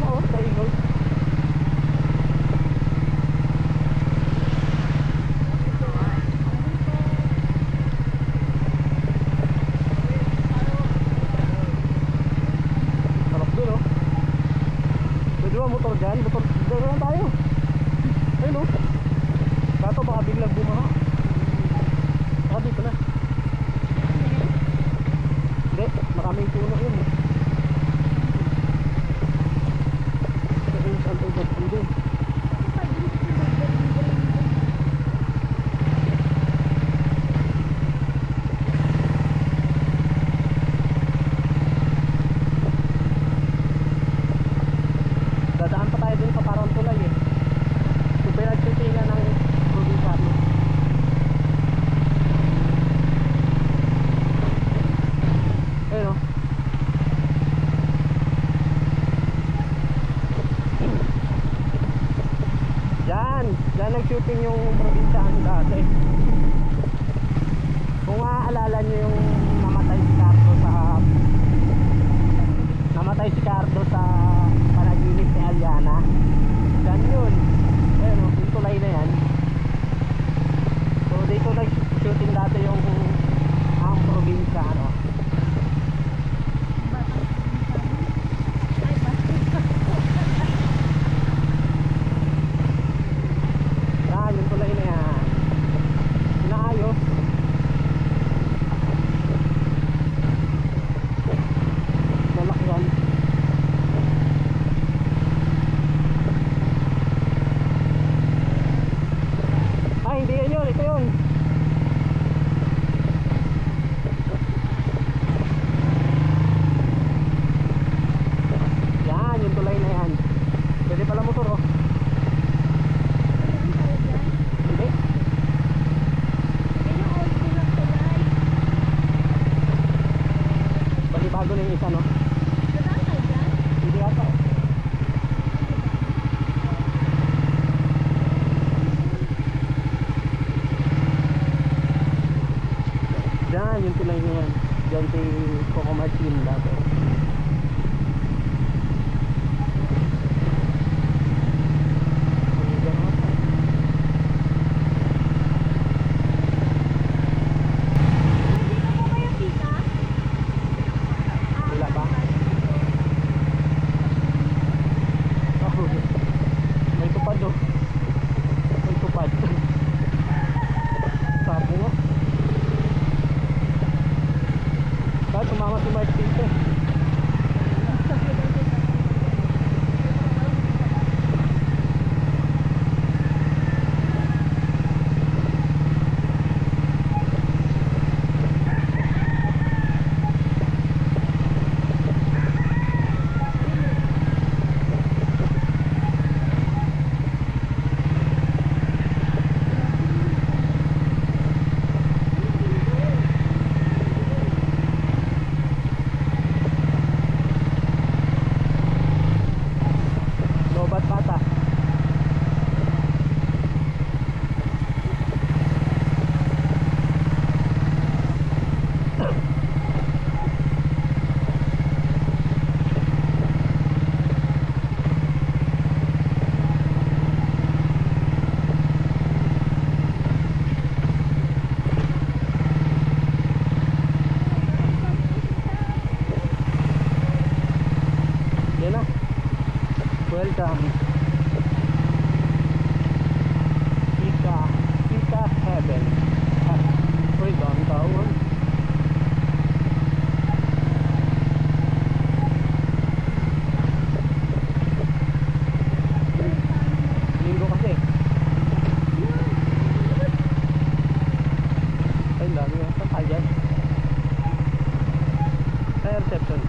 na oh, sa Eagle. Sarap dun oh. Pwede ba motor dyan? Motor dyan lang tayo. Ayun oh. Kato baka biglang bumaha. Baka dito na. Hindi, maraming puno yun eh. Dadaan pa tayo dun sa parang tulay eh. Kung pinagsitingan ng probinsano. Ayun o. Diyan nag-shooting yung probinsano dati. Kung maaalala nyo yung namatay si Cardo sa panaginip ni Aliana. Diyan yun. Ayun o, yung tulay na yan. So dito nag-shooting dati yung ang probinsano. Yung tulay na yan inaayos. Malakyan. Ay hindi yan yun, ito yun. Yan yung tulay na yan. Pwede pala motor oh. Bago na yung isa no? Dadaan tayo dyan? Hindi ata oh. Diyan yung tulay na yan. Diyan si Coco Martin dati. Tumama si Mark dito. Welcome Ika Heaven. Uy, dami tao. Linggo kasi. Ay, dami nga. Saan tayo dyan? Sa reception.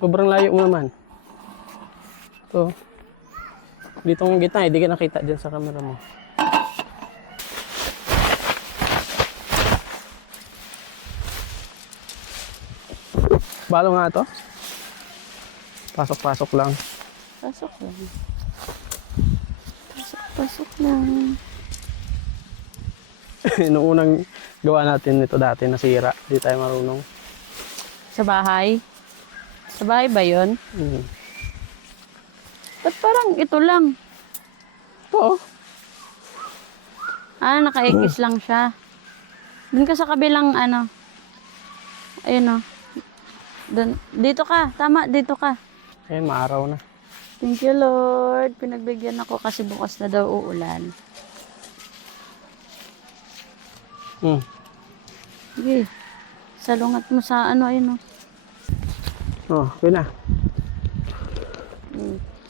Sobrang layo mo naman. Ito. Dito ang gitna, hindi ka nakita dyan sa camera mo. Balo nga to. Pasok-pasok lang. Pasok lang. Pasok lang. Nung unang gawa natin nito dati, nasira. Hindi tayo marunong. Sa bahay? Sa bahay ba yun? Ba't parang ito lang? Ito. Ah, naka-X lang siya. Dun ka sa kabilang ano. Ayun o. Dun. Dito ka. Tama, dito ka. Eh, maaraw na. Thank you, Lord. Pinagbigyan ako kasi bukas na daw uulan. Sige. Salungat mo sa ano, ayun o. Oh, okay na.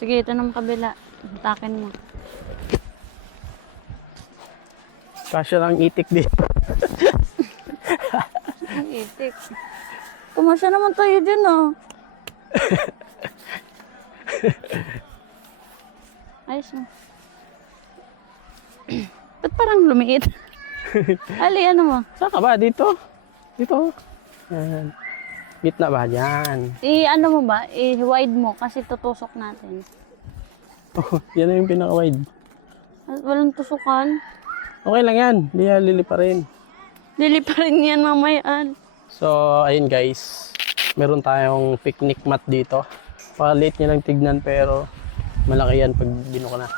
Sige, ito ng kabila. Takin mo. Kasya lang itik din. Ang itik. Kumasya naman tayo dyan, oh. Ayos na. Ba't parang lumiit? Ali, ano mo? Saan ka ba? Dito? Dito. Yan. Gitna ba? Yan. I-ano mo ba? I-wide mo kasi tutusok natin. Oh, yan na yung pinaka-wide. At walang tusukan. Okay lang yan. Hindi yan lili pa rin. Dili pa rin yan mamayaan. So, ayun guys. Meron tayong picnic mat dito. Palit niya lang tignan pero malaki yan pag binuka na.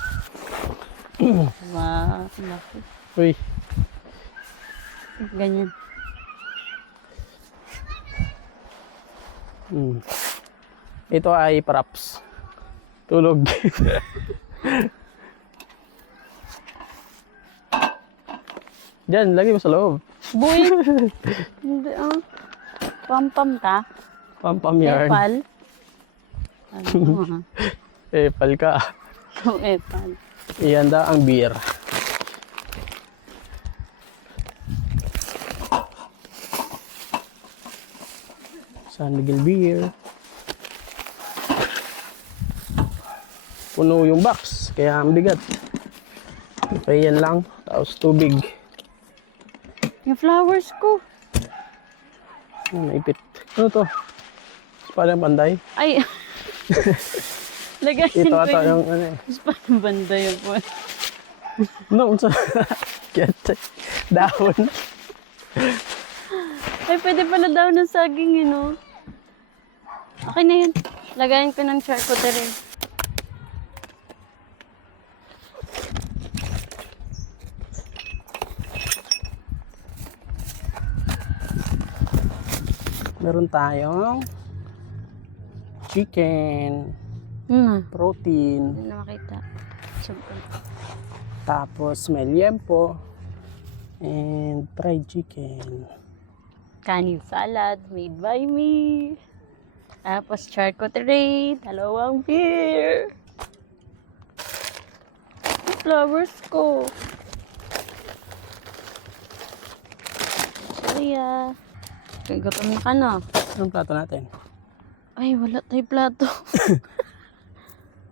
Wow, laki. Uy. Ganyan. Ito ay props. Tulog. Diyan, lagi mo sa loob. Boy! Hindi, ah. Pam-pam ka? Pam-pam yarn. Epal? Ano mo, ha? Epal ka. Yung epal. Ihanda ang beer. San Miguel beer. Puno yung box, kaya ang bigat. Okay, yan lang. Tapos tubig. Yung flowers ko. Naipit. Ano to? Parang panday. Ay! Lagayin Ito ko ata yun. yung ano eh. Paano banda yun po? No, unsa? Dahon. Ay, pwede pala daw ng saging yun, oh. Okay na yun. Lagayin ko ng charcuterie. Meron tayong chicken, protein, Hindi na makita. Siyempre. tapos may liempo, and fried chicken. Kanin salad made by me. Tapos charcuterie, dalawang beer. Ang flowers ko. Sorry. Gutom na ka na. Anong plato natin? Ay, wala tayo plato.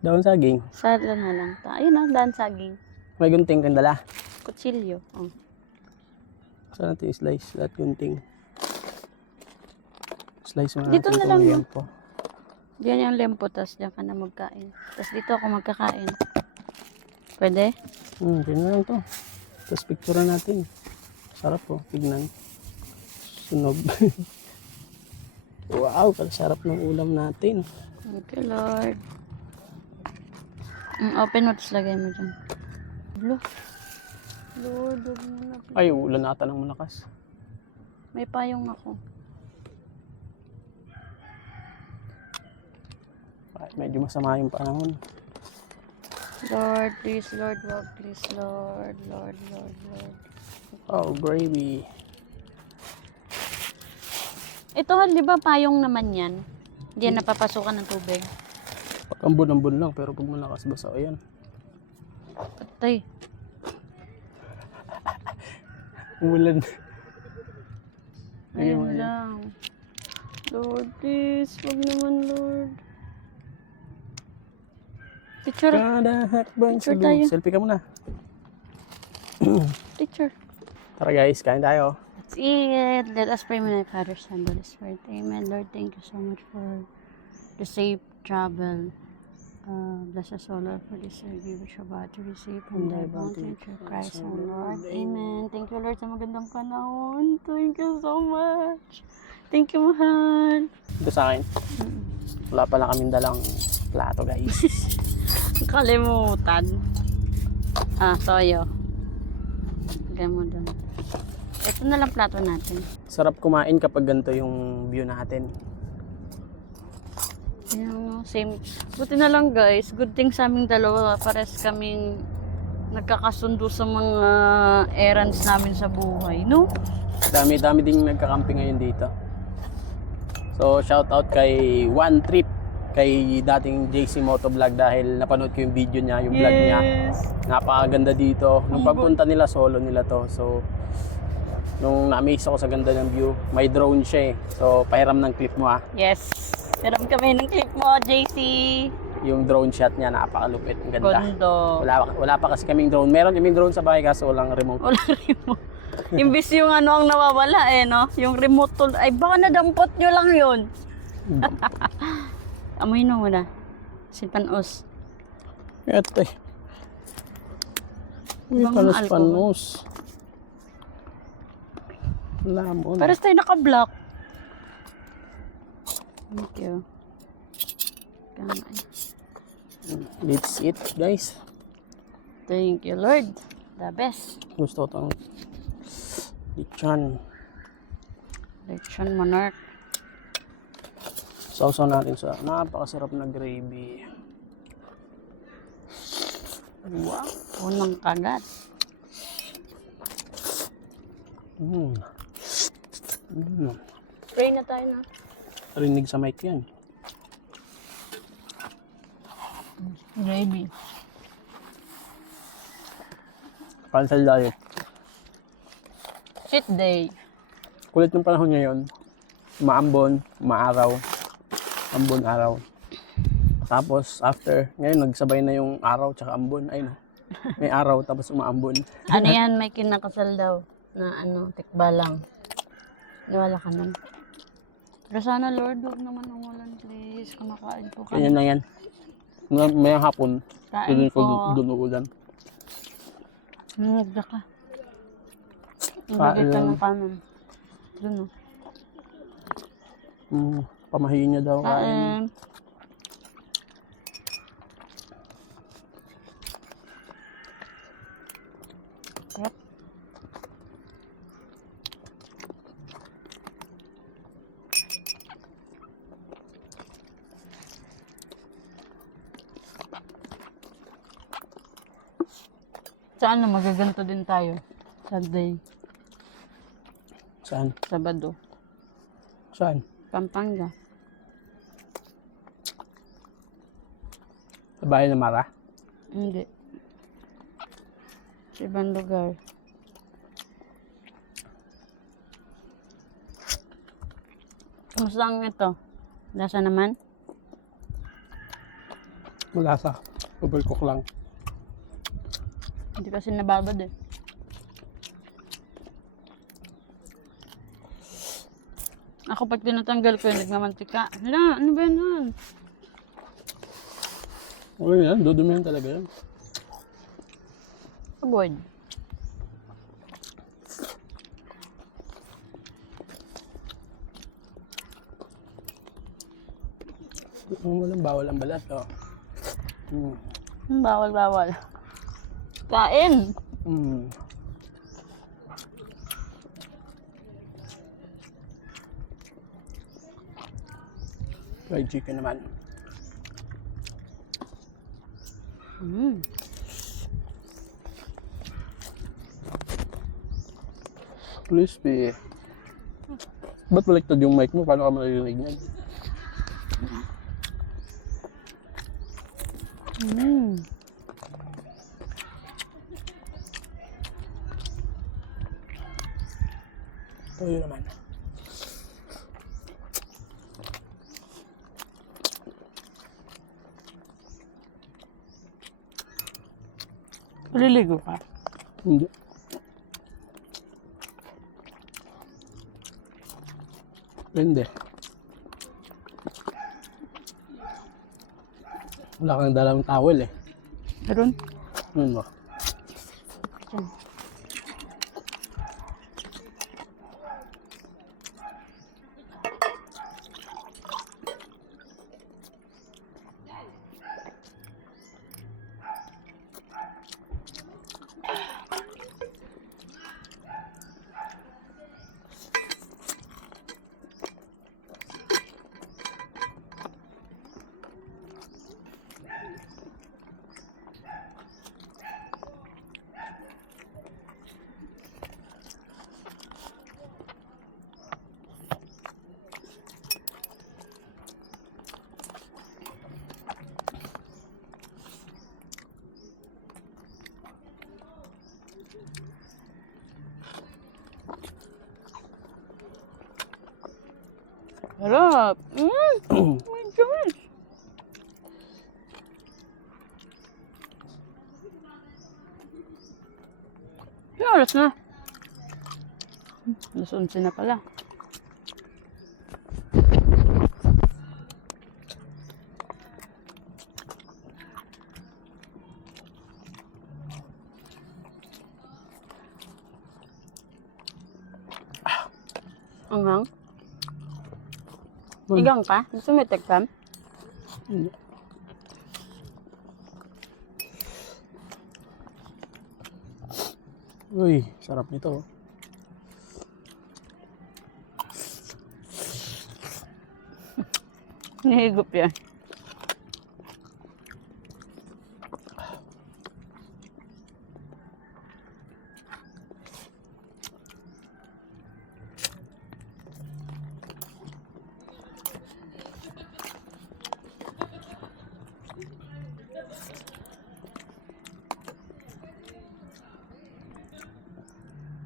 Dahon saging. Sala na lang. Ayun na, daan saging. May gunting kang dala. Kutsilyo. Oh. Saan natin i-slice at gunting? Slice mo Dito natin na lang, itong no? liempo. Diyan yung lempo, tapos diyan ka na magkain. Tapos dito ako magkakain. Pwede? Ganyan lang to. Tapos picturean natin. Sarap po, tignan. Sunog. Wow, sarap ng ulam natin. Thank you, Lord. Open mo, tapos lagay mo dyan. Lord, huwag mo na. Ay, ulan ata ng malakas. May payong ako. Ay, medyo masama yung panahon. Lord, please, Lord, wag, please, Lord, Lord. Oh, gravy. Ito, di ba payong naman yan? Hindi yan napapasukan ng tubig. Pag ambon-ambon lang, pero pag malakas basa, ayan. Patay. Ulan. Ayun lang. Lord, please. Wag naman, Lord. Picture. Kada hakbang Picture sa tayo. Selfie ka muna. Picture. Tara guys, kain tayo. Let's eat. Let us pray, my Father, Son, Holy Spirit. Amen. Lord, thank you so much for the safe travel. Bless us all, Lord, for this give us about to receive from thy bounty through Christ our Lord. Amen. Thank you, Lord, sa magandang panahon. Thank you so much. Thank you, mahal. Ito sa akin. Wala pala kaming dalang plato guys. Kalimutan. Soyo. Lagyan mo doon. Ito na lang plato natin. Sarap kumain kapag ganito yung view natin. Yung same. Buti na lang guys, good thing sa aming dalawa, pares kaming nagkakasundo sa mga errands namin sa buhay, no? Dami ding nagka-camping ngayon dito. So shout out kay One Trip, kay dating JC Motovlog dahil napanood ko yung video niya, yung vlog niya. Napakaganda dito. Nung pagpunta nila, solo nila to. So nung na-amaze ako sa ganda ng view, may drone siya eh. So pahiram ng clip mo Yes. Meron kami ng clip mo, JC. Yung drone shot niya, napakalupit. Ang ganda. Gondo. Wala pa kasi kaming drone. Meron kaming drone sa bahay kaso walang remote. Wala remote. Imbis yung ano ang nawawala eh, no? Yung remote tool. Ay, baka nadampot nyo lang yun. Amoy mo muna. Sinpanos. Ito eh. Ibang mga alcohol. Panos. Lamon. Pares tayo naka-block. Thank you. Kaman. Let's eat guys. Thank you, Lord. The best. Gusto itong lechon. Lechon monarch. Sausaw natin sa napakasarap na gravy. Wow. Unang kagat. Pray na tayo na. Rinig sa mic yan. Gravy. Cancel tayo. Cheat day. Kulit ng panahon ngayon. Maambon, maaraw. Ambon, araw. Tapos after, ngayon nagsabay na yung araw tsaka ambon. Ay no. May araw tapos umaambon. Ano yan? May kinakasal daw na tikbalang. Niwala ka nun. Pero sana Lord, huwag naman umulan please. Kumakain po kami. Ganyan lang yan. May hapon. Kain po. Doon uulan. Nagda ka. Kain Nagagit ka lang. ng kanan. Doon o. Pamahiin niya daw. Kain. Yep. Saan na magaganto din tayo? Sunday, Saan? Sabado, Saan? Pampanga. Sa bahay ng Mara? Hindi. Sa ibang lugar. Kamusta ang ito? Lasa naman? Malasa. Overcook lang. Hindi kasi nababad eh. Ako pag tinatanggal ko yung nagmamantika. Hala, ano ba yan? Okay yan. Dudumi yan talaga yan. Avoid. Walang bawal ang balat. Oh. Bawal, bawal. Kain! Fried chicken naman. Crispy. Ba't baliktad yung mic mo? Paano ka maririnig niyan? Toyo naman. Liligo ka? Hindi. Hindi. Wala kang dalang towel eh. Meron? Yun mo. Diyan. Sarap! Oh my gosh! Yung oras na. Alas 11 na pala. Anghang? Igang ka? Gusto mo itikam? Hindi. Uy, sarap nito. Nahigop yan.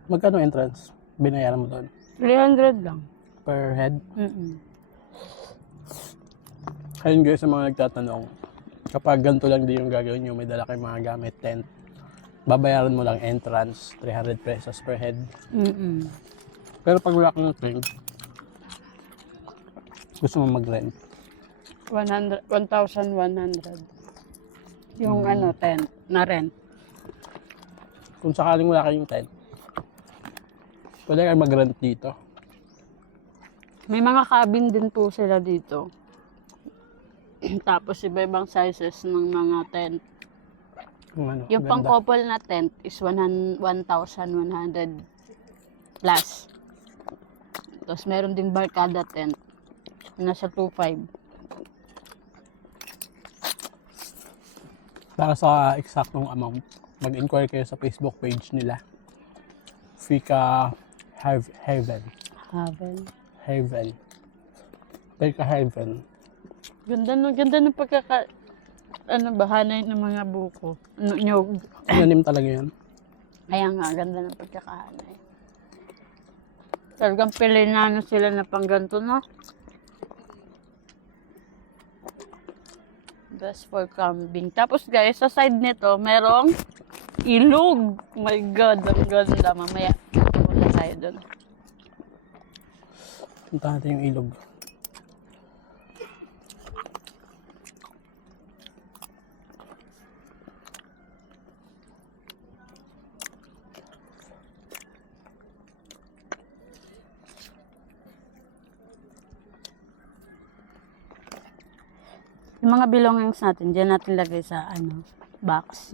Magkano entrance? Binayaran mo doon? 300 lang. Per head? Mm-mm. Ayun guys, sa mga nagtatanong, kapag ganito lang din yung gagawin nyo, may dala kayong mga gamit, tent, babayaran mo lang entrance, 300 pesos per head. Mm-mm. Pero pag wala kang tent, gusto mo mag-rent, 1,100. Yung tent, na rent. kung sakaling wala kayong tent, pwede kayo mag-rent dito. May mga cabin din po sila dito. Tapos iba-ibang sizes ng mga tent. Kung ano, Yung ganda. pang-couple na tent is 1,100 plus. Tapos meron din barkada tent. Nasa 2,500. Para sa eksaktong amount, mag-inquire kayo sa Facebook page nila. Fika Heaven. Heaven. Fika Heaven. Ganda ng bahanay ng mga buko. Nyog. Inanim talaga yan. Kaya nga, ganda ng pagkakahanay. Talagang pilinano sila na pang ganito, no? Best for camping. Tapos guys, sa side nito, merong ilog. Oh my God, ang ganda. Mamaya, punta tayo doon. Punta natin yung ilog. Yung mga belongings natin, dyan natin lagay sa box.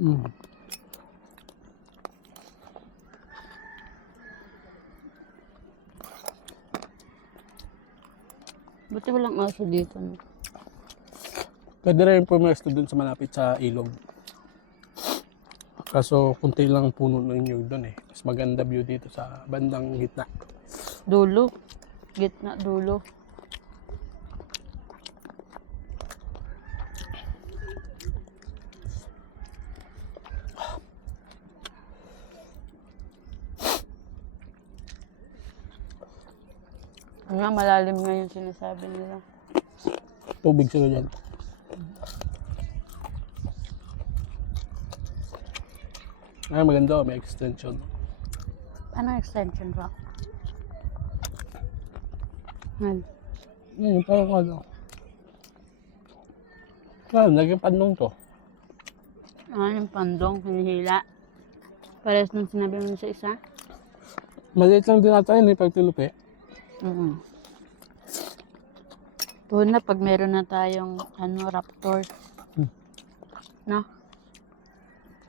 Buti walang aso dito. No? Pwede rin pumesto dun sa malapit sa ilog. Kaso kunti lang puno ng nyug dun eh. Mas maganda view dito sa bandang gitna. Dulo. Gitna, dulo. Nga, malalim nga yung sinasabi nila. Tubig sila dyan. Ay, maganda. May extension. Ano extension ba? Mal. Yan, parang ano. Naging pandong to. Ano yung pandong, hinihila? Pares nung sinabi mo sa isa? Maliit lang din natin eh, pag tinupi. Una, pag meron na tayong Raptor. No?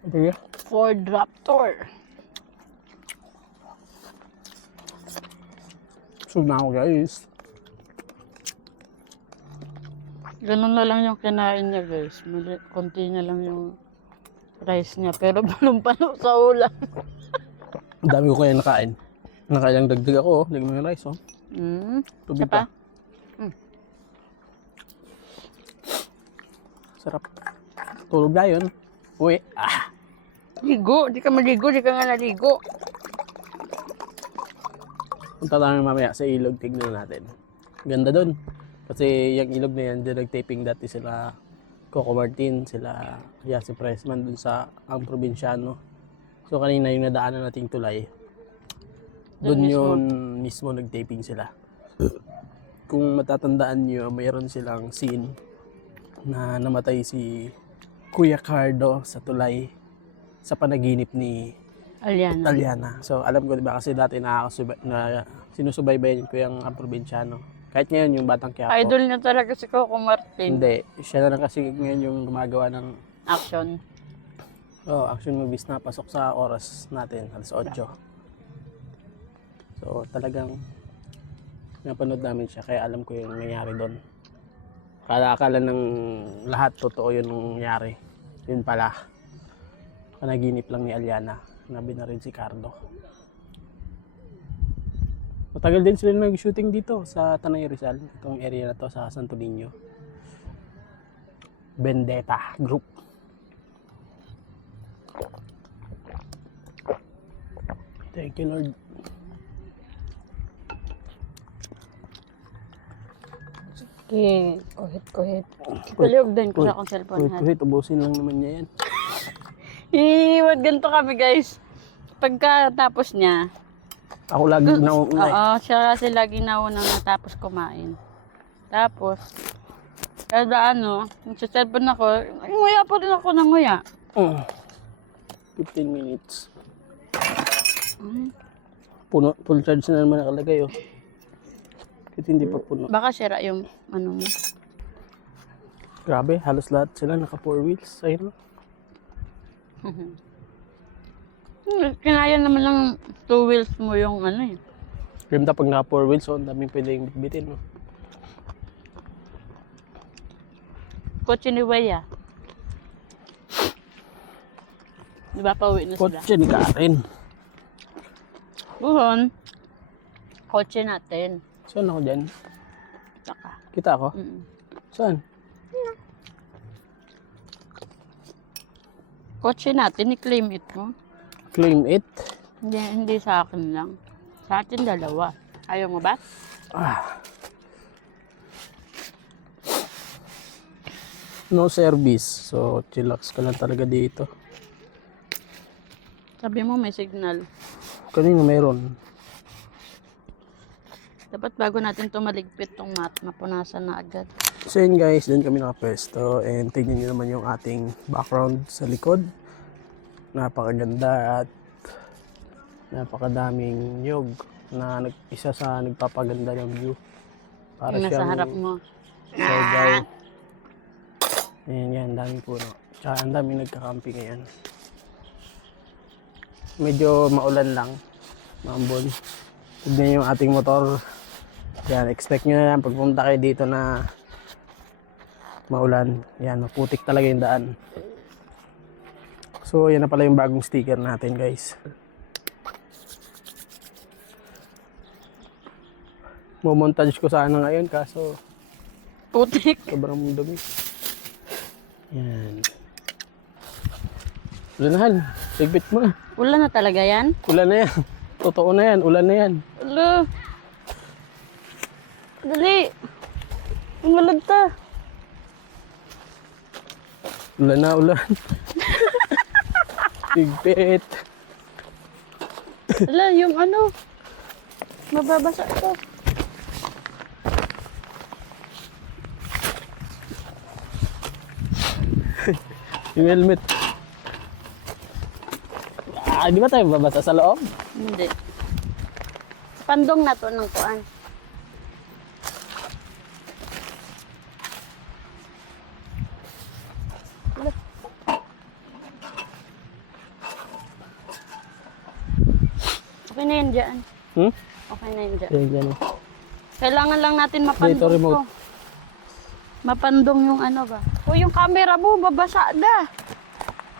Okay. Ford Raptor. Sug na ako guys. Ganun na lang yung kinain niya, guys. Konti na lang yung rice niya. Pero palong-palo sa ulam. Ang dami ko kaya nakain. Nakailang dagdag ako, oh. Lagyan mo yung rice, oh. Tubig Isa pa? pa. Sarap. Tulog na yun. Uwi. Ligo. Di ka maligo. Di ka nga naligo. Punta tayo mamaya sa ilog, tignan natin. Ganda dun. Kasi yung ilog na yan, dyan nag-taping dati sila Coco Martin, sila Yasi Pressman dun sa ang probinsyano. So kanina yung nadaanan nating tulay, dun yun mismo nag-taping sila. Kung matatandaan nyo, mayroon silang scene na namatay si Kuya Cardo sa tulay sa panaginip ni Aliana. So alam ko diba kasi dati sinusubaybayan ko yung ang probinsyano. Kahit ngayon yung Batang Quiapo. Idol niya talaga si Coco Martin. Hindi, siya na lang kasi ngayon yung gumagawa ng Action. action movies na pasok sa oras natin, alas 8. So talagang napanood namin siya kaya alam ko yung nangyari doon. Akala ng lahat totoo yun nangyari. Yun pala. Panaginip lang ni Aliana na binarin si Cardo. Matagal din sila nag-shooting dito sa Tanay Rizal, itong area na to sa Santo Niño. Vendetta Group. Thank you, Lord. Okay, kuhit. Kuliog din ko sa akong cellphone. Kuhit, ubusin lang naman niya yan. Wag ganito kami, guys. Pagkatapos niya, Ako lagi nauna eh. oo, siya kasi lagi naunang natapos kumain. Tapos, kada sa cellphone ako, nguya pa rin ako ng nguya. 15 minutes. Puno, full charge na naman nakalagay oh. Kasi hindi pa puno. Baka sira yung mo. Grabe, halos lahat sila naka 4 wheels. Ayun. Kinaya naman lang 2 wheels mo yung eh. Ganda pag naka 4 wheels, so ang daming pwedeng bitbitin. No? Kotse ni Weya. Di ba pauwi na sila? Kotse ni Karen. Buhon. Kotse natin. Saan ako dyan? Saka. Kita ako? Saan? Kotse natin, i-claim it mo. Claim it? Hindi sa akin lang. Sa atin dalawa. Ayaw mo ba? No service. So, chillax ka lang talaga dito. Sabi mo may signal. Kanina mayroon. Dapat bago natin tumaligpit tong mat, mapunasan na agad. So yun guys, dun kami nakapwesto. And tignan nyo naman yung ating background sa likod. Napakaganda at napakadaming nyog na isa sa nagpapaganda ng view. Para Yung nasa siyang harap mo. Siargao. Ayan yan, daming puno. Tsaka ang daming nagka-camping ngayon. Medyo maulan lang. Maambon. Tignan yung ating motor. Yan, expect nyo na lang pagpunta kayo dito na maulan. Yan, maputik talaga yung daan. So, yan na pala yung bagong sticker natin, guys. Mumontage ko sana ngayon, kaso Putik. sobrang dumi. Yan. Ulanahan, sigbit mo na. Ulan na talaga yan? Ulan na yan. Totoo na yan, ulan na yan. Alo. Dali. Umalag ta. Ulan na, ulan. Higpit. Wala, yung ano. Mababasa ito. Yung helmet. Di ba tayo babasa sa loob? Hindi. Pandong na to ng kuan. Okay na yan dyan. Hmm? Okay na yan dyan. Yan. Kailangan lang natin Dito, mapandong remote. to. Mapandong yung ano ba. Uy, yung camera mo, babasa na.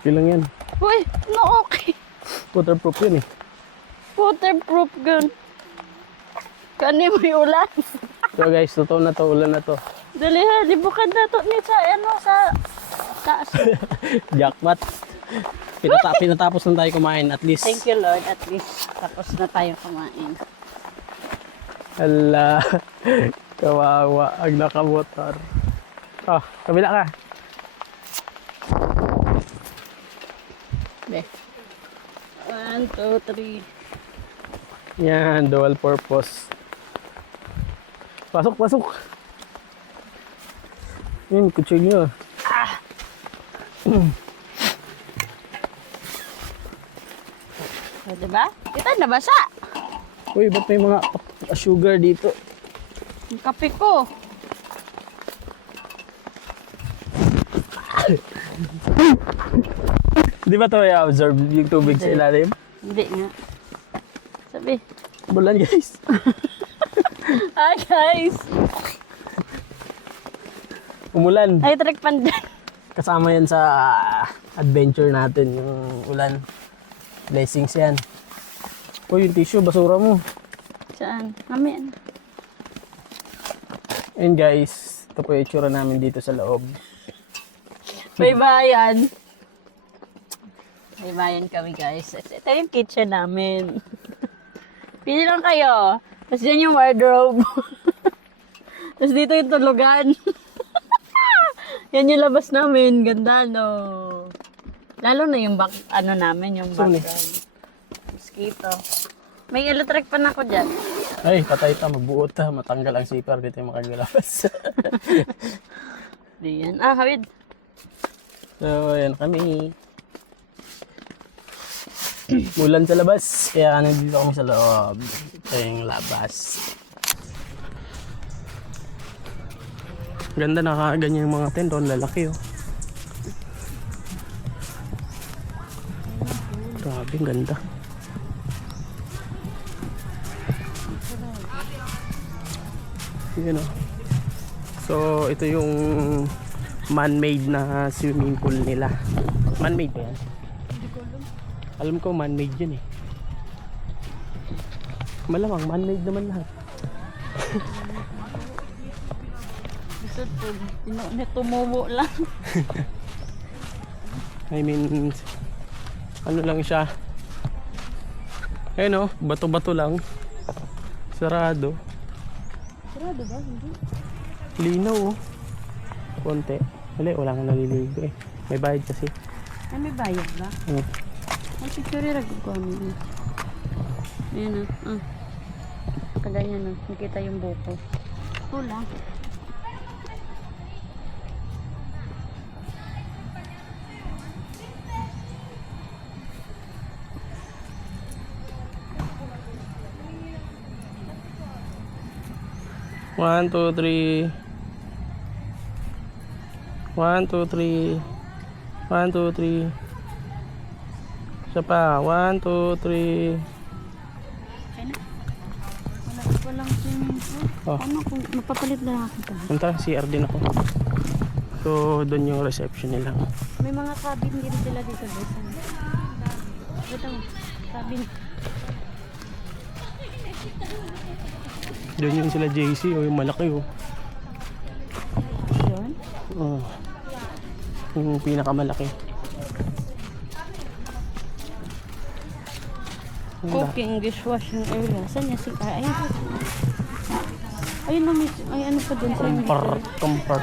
Ilang yan. Uy, no okay. Waterproof yun eh. Waterproof gun. Kani mo yung ulan. So guys, totoo na to, ulan na to. Dali ha, libukan na to ni sa ano, sa taas. Jackpot. Pinatapos na tayo kumain at least. Thank you Lord, at least tapos na tayo kumain. Hala. Kawawa ang nakamotor. Oh, kabila ka. Be. 1, 2, 3. Yan, dual purpose. Pasok, pasok. Yan, kutsilyo. So, diba? Ito, nabasa. Uy, ba't may mga sugar dito? Yung kape ko. Di ba ito i-absorb yung tubig sa ilalim? Hindi nga. Sabi. Bulan guys. Hi guys! Umulan. Ay, trek pandan. Kasama yan sa adventure natin, yung ulan. Blessings yan. Uy, yung tissue, basura mo. Saan? Mamaya na. And guys, ito po yung itsura namin dito sa loob. May bayan. May bayan kami guys. Ito yung kitchen namin. Pili lang kayo. Tapos dyan yung wardrobe. Tapos dito yung tulugan. Yan yung labas namin. Ganda no. Lalo na yung back, ano namin, yung Saan eh? background. Mosquito. May electric pan ako dyan. Ay, patay ta, magbuot ta, matanggal ang zipper, dito yung makagalabas. Di yan. Ah, hawid. So, ayan kami. Ulan sa labas, kaya nandito kami sa loob. Ito yung labas. Ganda, nakaganyan yung mga tent, ang lalaki oh. Grabe, ang ganda. Yun oh. So, ito yung man-made na swimming pool nila. Man-made ba yan? Alam ko man-made yun eh. Malamang man-made naman lahat. Gusto to, tumubo lang. I mean, ano lang siya. Ayun oh, bato-bato lang. Sarado. Sarado ba? Hindi. Linaw oh. Konti. Wala kang naliligo eh. May bayad kasi. Ay, may bayad ba? Oh. Ay, picture yung ko kami. Ayan na. Kaganyan na. Nakita yung buko. Wala. One, two, three. 1, 2, 3. 1, 2, 3. Isa pa. 1, 2, 3. Okay na. Walang swimming pool. Oh. Ano kung mapapalit na ako ito? Punta, CR din ako. So, doon yung reception nila. May mga cabin din sila dito. Dito mo. Cabin. Doon yung sila JC o yung malaki oh. Yun. Oh. Yung pinakamalaki. Cooking, dishwashing area. Saan niya si... Ayun po. Ayun na, ay ano pa dun sa Kompar.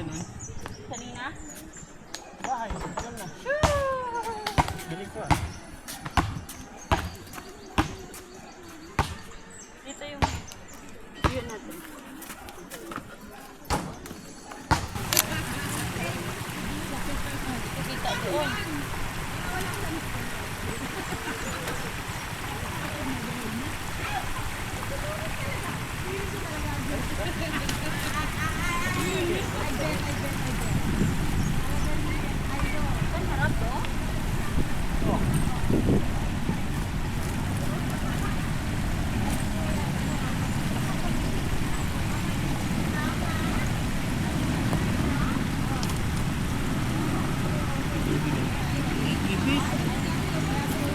ganun. Kanina? Bahay, alam na. Bili ko Dito yung view natin. Kita doon. Kan harap to?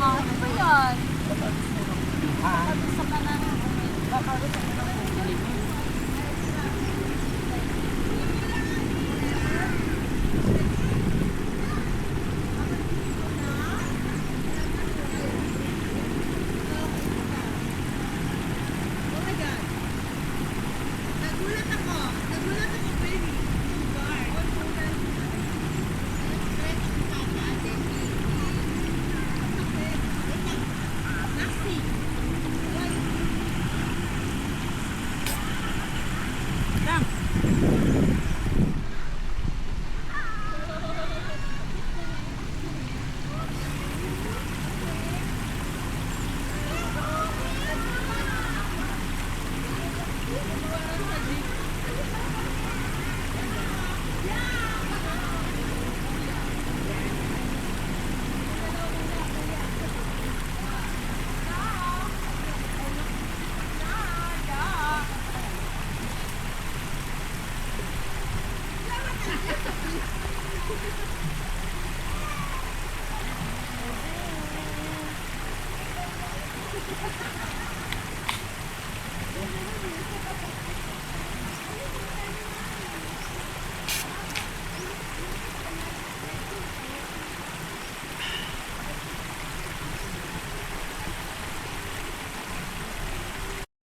Ano ba yan? Sabi sa kanan. Baka gusto mo ng bumili.